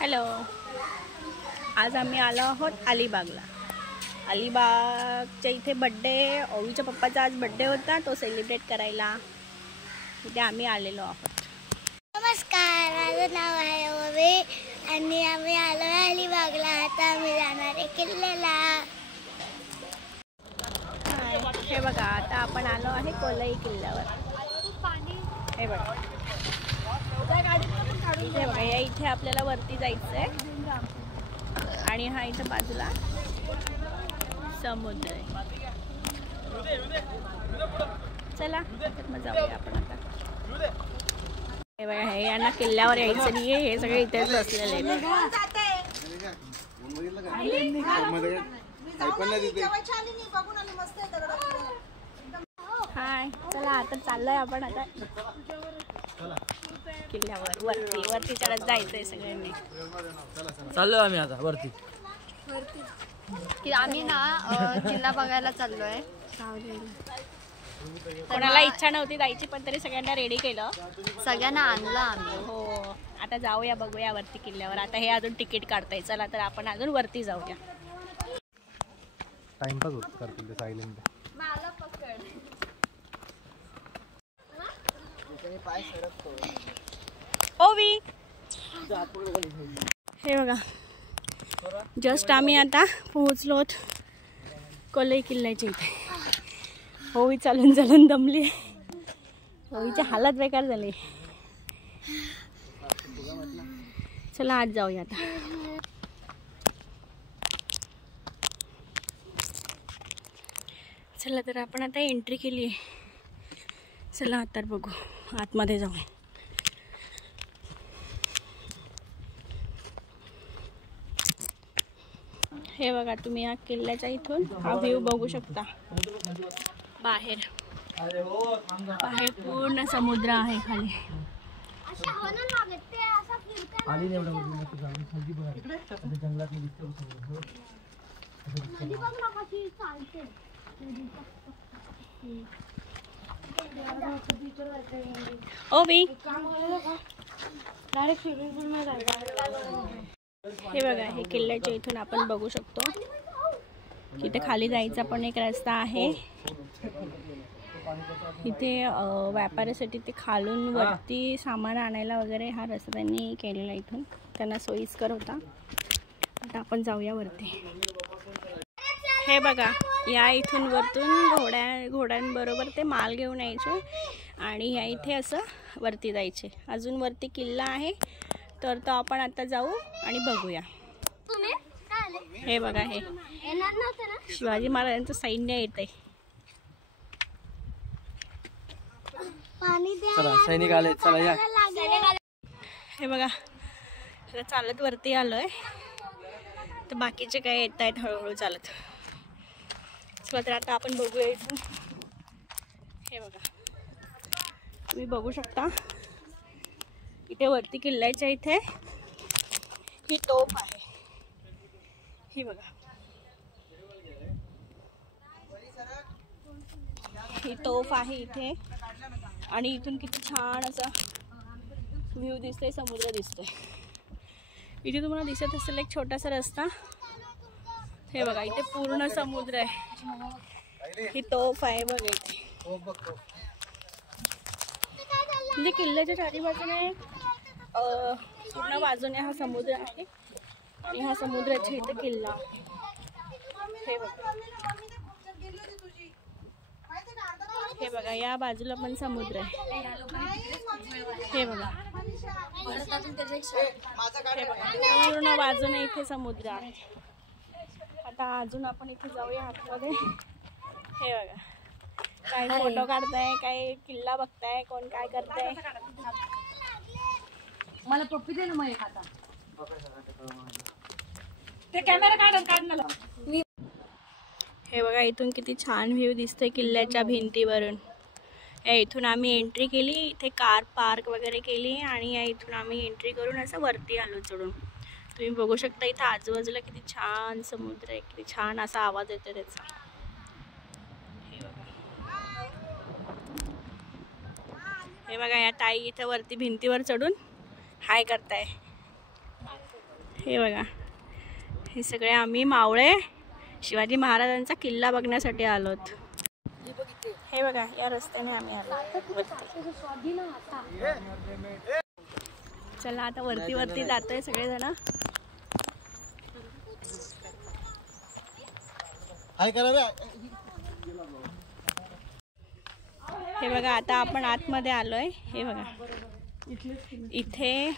Hello, आज आम्ही आलो आहोत अलिबागला. अलिबागच्या इथे बड्डे, ओवीच्या पप्पाचा आज बड्डे होता, तो सेलिब्रेट करायला इथे आम्ही आलेलो आहोत. नमस्कार, माझं नाव आहे ओवी आणि आम्ही आलो आहे अलिबागला. आता आम्ही जाणार आहे किल्ल्याला. हे बघा, आता आपण आलो आहे कोलई किल्ल्यावर. हे बघा, हे बघा, या इथे आपल्याला वरती जायचं आहे आणि हा इथं बाजूला समुद्र आहे. चला मग जाऊया आपण आता. हे बघा, हे यांना किल्ल्यावर यायचं नाही आहे, हे सगळे इथेच बसलेले आहेत. हाय, चला आता चाललोय आपण आता किल्ल्यावर. वरती चढत जायचंय सगळ्यांनी. चाललोय आम्ही आता वरती की आम्ही ना किल्ला बघायला चाललोय. कोणाला इच्छा नव्हती जायची पण तरी सगळ्यांना रेडी केलं, सगळ्यांना आणलं आम्ही. हो, आता जाऊया, बघूया वरती किल्ल्यावर. आता हे अजून तिकीट काढताय. चला तर आपण अजून वरती जाऊया. टाइमपास करतील ते सायलेंट. ओवी, हे बघा, जस्ट आम्ही आता पोहोचलो कोलई किल्ल्याच्या इथे. ओवी चालून चालून दमली, ओवीची हालत बेकार झाली. चला आज जाऊया आता. चला तर आपण आता एंट्री केली आहे. चला आता बघू, आतमध्ये जाऊ. हे बघा, तुम्ही या किल्ल्याच्या इथून हा व्ह्यू बघू शकता. बाहेर पूर्ण समुद्र आहे खाली. ओवी, हे बघा, हे किल्ल्याच्या इथून आपण बघू शकतो की इथे खाली जायचा पण एक रस्ता आहे. इथे व्यापाऱ्यासाठी ते खालून वरती सामान आणायला वगैरे हा रस्ता त्यांनी केलेला इथून, त्यांना सोयीस्कर होता. आता आपण जाऊया वरती. हे बघा, या इथून वरतून घोड्यांबरोबर ते माल घेऊन यायचे आणि ह्या इथे असं वरती जायचे. अजून वरती किल्ला आहे, तर तो आपण आता जाऊ आणि बघूया. हे बघा, हे शिवाजी महाराजांचं सैन्य येते. चला, सैनिक आले, चला या. हे बघा, चालत वरती आलोय, तर बाकीचे काय येत आहेत हळूहळू चालत. चला तर आता आपण बघूया इथून. हे बघा, तुम्ही बघू शकता इथे वरती किल्ल्याच्या इथे ही तोफ आहे. ही बघा, ही तोफ आहे इथे आणि इथून किती छान असा व्ह्यू दिसतोय, समुद्र दिसतोय. इथे तुम्हाला दिसत असेल एक छोटासा रस्ता. हे बघा, इथे पूर्ण समुद्र आहे. ही तोफ आहे बघा इथे. म्हणजे किल्ल्याच्या चारी बाजूने पूर्ण बाजूने हा समुद्र आहे आणि हा समुद्राच्या इथे किल्ला आहे. हे बघा, हे बघा, या बाजूला पण समुद्र आहे. हे बघा, पूर्ण बाजूने इथे समुद्र आहे. आता अजून आपण इथे जाऊया आतमध्ये. हे बघा, काही फोटो काढताय, काही किल्ला बघताय, कोण काय करताय. मला पप्पी दे ना मग एक आता. ते कॅमेरा काढ मला. हे बघा, इथून किती छान व्ह्यू दिसतोय किल्ल्याच्या भिंतीवरून. इथून आम्ही एंट्री केली, इथे कार पार्क वगैरे केली आणि या इथून आम्ही एंट्री करून असं वरती आलो चढून. तुम्ही बघू शकता इथं आजूबाजूला किती छान समुद्र आहे, किती छान असा आवाज येतो त्याचा. हे बघा, या ताई इथं वरती भिंतीवर चढून हाय करताय. हे बघा, हे सगळे आम्ही मावळे शिवाजी महाराजांचा किल्ला बघण्यासाठी आलोत. हे बघा, या रस्त्याने आम्ही आलो. चला आता वरती जातोय सगळेजण. हे बघा, आता आपण आतमध्ये आलोय. हे बघा, इथे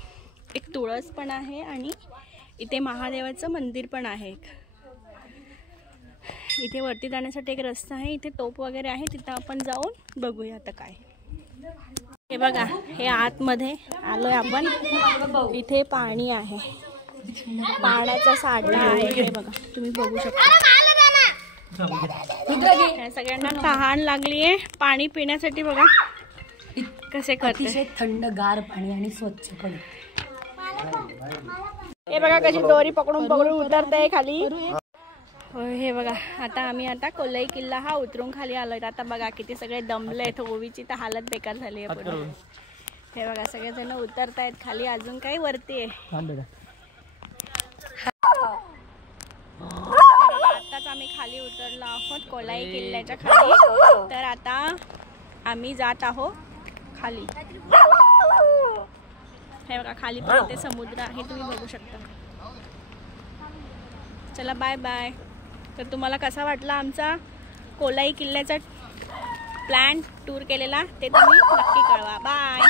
एक तुळस पण आहे आणि इथे महादेवाचं मंदिर पण आहे. इथे वरती जाण्यासाठी एक रस्ता आहे. इथे तोप वगैरे आहे, तिथं आपण जाऊन बघूया आता काय. हे बघा, हे आतमध्ये आलोय आपण. इथे पाणी आहे, पाण्याचा साठा आहे. हे बघा, तुम्ही बघू शकता. सगळ्यांना तहान लागलीये पाणी पिण्यासाठी. बघा कसे करते, थंडगार पाणी आणि स्वच्छ पाणी. हे बघा कशी दोरी पकडून उतरते खाली. हे बघा, आता कोलाई किल्ला हा उतरून खाली आलोय. आता बघा किती सगळे दमलेत. ओवीची तर हालत बेकार झाली आहे. हे बघा, सगळेजण उतरतायत खाली. अजून काही वरती आहे. आताच आम्ही खाली उतरलो आहोत कोलाई किल्ल्याच्या खाली. तर आता आम्ही जात आहोत खाली. हे बघा, खाली पण ते समुद्र आहे, तुम्ही बघू शकता. चला बाय बाय. तर तुम्हाला कसा वाटला आमचा कोलाई किल्ल्याचा प्लॅन टूर केलेला ते तुम्ही नक्की कळवा. बाय.